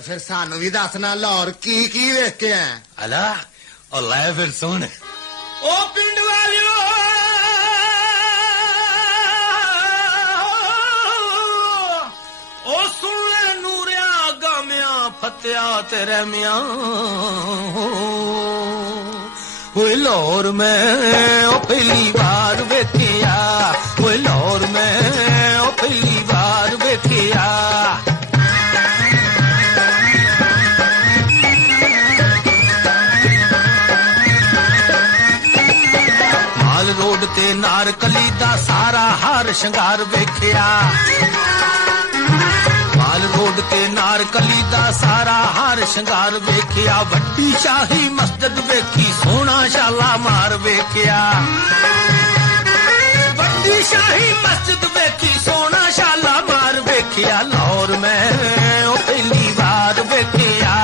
और फिर सानू भी दसना लाहौर की वेख के आए? अला और लै फिर सुन। ओ पिंड वालियो ओ सुन ले नूरिया गामिया फत्या तेरे मिया ओए लाहौर में ओ पहली बार वेखिया, ओए लाहौर में ओ पहली बार वेखिया। माल रोड ते नारकली दा सारा हार शंगार वेखिया, माल रोड ते नारकली दा सारा हार शंगार वेखिया। वड्डी शाही मस्जिद वेखी सोना शाला मार वेखिया, वड्डी शाही मस्जिद वेखी सोना शाला मार वेखिया। लाहौर में ओ पहली बार वेखिया,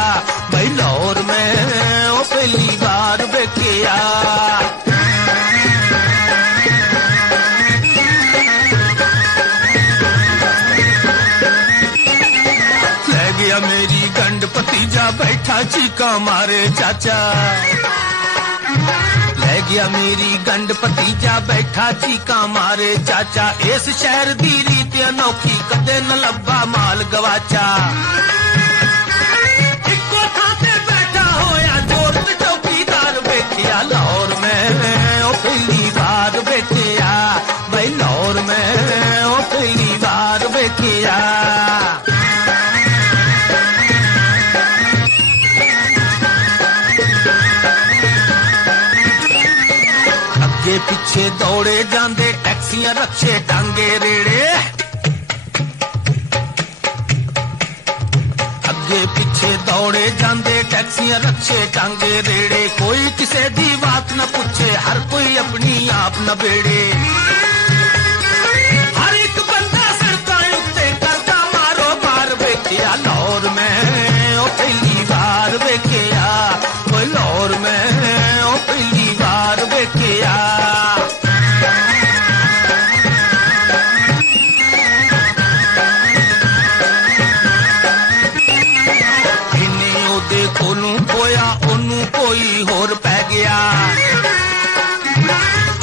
भाई लाहौर में ओ पहली बार वेखिया। मेरी गंड भतीजा बैठा चीका मारे चाचा, ले गया मेरी गंड भतीजा बैठा चीका मारे चाचा। इस शहर दी रीत अनोखी कदे न लब्बा माल गवाचा। इको थां ते बैठा होया जोर ते चौकीदार वेखिया। लाहौर में ओ पहली बार वेखिया, भाई लाहौर में ओ पहली बार वेखिया। अगे पिछे दौड़े जांदे टैक्सियां रक्षे टांगे रेड़े, अगे पिछे दौड़े जांदे टैक्सियां रक्षे टांगे रेड़े। कोई किसे दी बात न पूछे, हर कोई अपनी आप न बेड़े। हर एक बंदा सड़कां उत्ते करदा मारो मार वेखिया। लाहौर में ओ पहली बार वेखिया, ओ लाहौर में ओ पहली बार वेखिया। कोलू कोया ओनू कोई होर पै गया,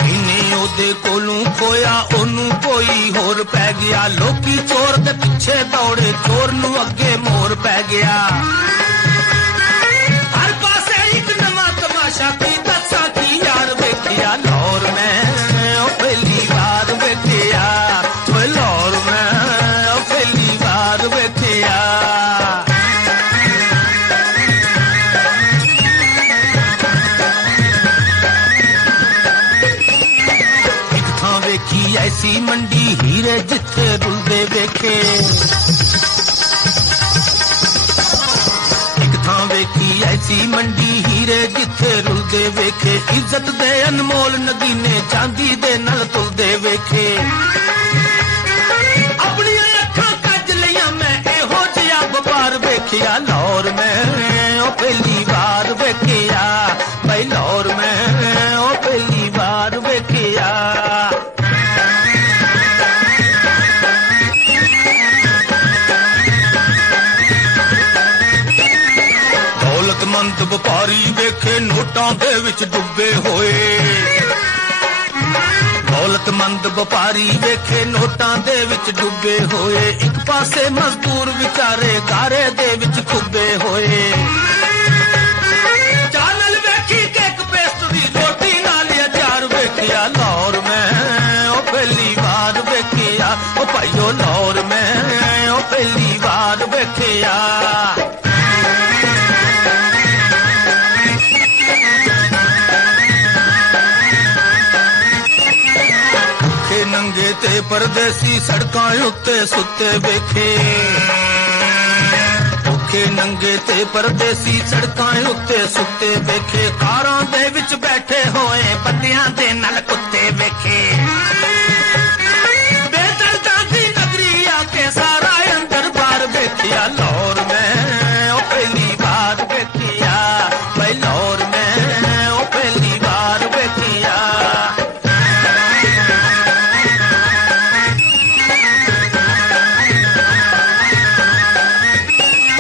इन्हें ओदे कोलू कोया ओनू कोई होर पै गया। लोकी चोर दे पिछे दौड़े चोर नू अगे मोर पै गया। हर पासे एक नवा तमाशा की दसा की यार वेखिया। लाहौर में ओ पहली बार वेखिया, ओ लाहौर में ओ पहली बार वेखिया। ऐसी मंडी हीरे जिथे रुलदे वेखे, एक थां वेखी ऐसी मंडी हीरे जिथे रुलदे वेखे। इज्जत दे अनमोल नगीने चांदी दे नल तुलदे वेखे। अपनी अखां कज लिया मैं एहो जिहा व्यापार वेखिया। लाहौर में ओ पहली बार वेखिया, भाई लाहौर में ओ पहली बार वेखिया। दौलतमंद व्यापारी वेखे नोटां दे विच डुबे होए, दौलतमंद व्यापारी वेखे नोटां दे विच डुबे होए। एक पासे मजदूर विचारे गारे दे विच खुबे होए। चानल वेखी केक पेस्ट्री रोटी नाल अचार वेखिया। लाहौर में ओ पहली बार वेखिया, ओ भाईओ लाहौर में ओ पहली बार वेखिया। नंगे ते परदेसी सड़कां उत्ते सुते वेखे, भुखे नंगे ते परदेसी सड़कां उत्ते सुते वेखे। कारां दे विच बैठे होए बंदियां दे नाल कुत्ते वेखे।